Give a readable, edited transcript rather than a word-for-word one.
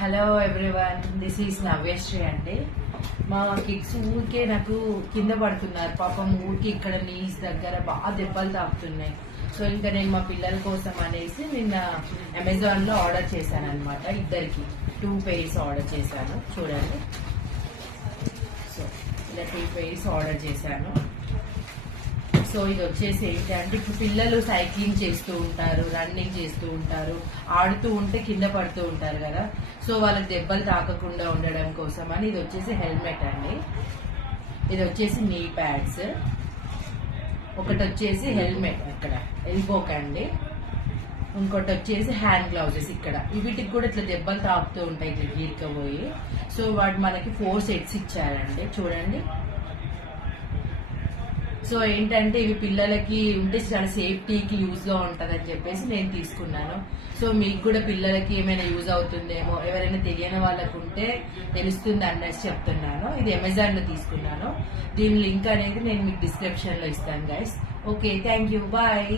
Hello everyone, this is Navyasri అండి. మా kids ఊరికే నాకు కింద పడుతున్నారు పాపం. ఊరికి ఇక్కడ నీస్ దగ్గర బాగా దెబ్బలు తాకుతున్నాయి. సో ఇంకా నేను మా పిల్లల కోసం అనేసి నిన్న అమెజాన్ లో ఆర్డర్ చేశాను అనమాట. ఇద్దరికి 2 pairs ఆర్డర్ చేశాను. చూడండి, సో ఇలా 2 pairs ఆర్డర్ చేశాను. సో ఇది వచ్చేసి ఏంటంటే, ఇప్పుడు పిల్లలు సైక్లింగ్ చేస్తూ ఉంటారు, రన్నింగ్ చేస్తూ ఉంటారు, ఆడుతూ ఉంటే కింద పడుతూ ఉంటారు కదా. సో వాళ్ళకి దెబ్బలు తాకకుండా ఉండడం కోసం అని ఇది వచ్చేసి హెల్మెట్ అండి. ఇది వచ్చేసి నీ ప్యాడ్స్, ఒకటి వచ్చేసి హెల్మెట్ ఇక్కడ ఎల్బోక్ అండి, ఇంకోటి వచ్చేసి హ్యాండ్ గ్లౌజెస్ ఇక్కడ. వీటికి కూడా ఇట్లా దెబ్బలు తాకుతూ ఉంటాయి ఇట్లా గీరుకపోయి. సో వాడు మనకి 4 sets ఇచ్చారండి. చూడండి, సో ఏంటంటే ఇవి పిల్లలకి ఉంటే చాలా సేఫ్టీకి యూజ్ గా ఉంటదని చెప్పేసి నేను తీసుకున్నాను. సో మీకు కూడా పిల్లలకి ఏమైనా యూజ్ అవుతుందేమో, ఎవరైనా తెలియని వాళ్ళకు ఉంటే తెలుస్తుంది అన్నట్టు చెప్తున్నాను. ఇది అమెజాన్ లో తీసుకున్నాను. దీని లింక్ అనేది నేను మీకు డిస్క్రిప్షన్ లో ఇస్తాను guys. Okay, thank you, bye.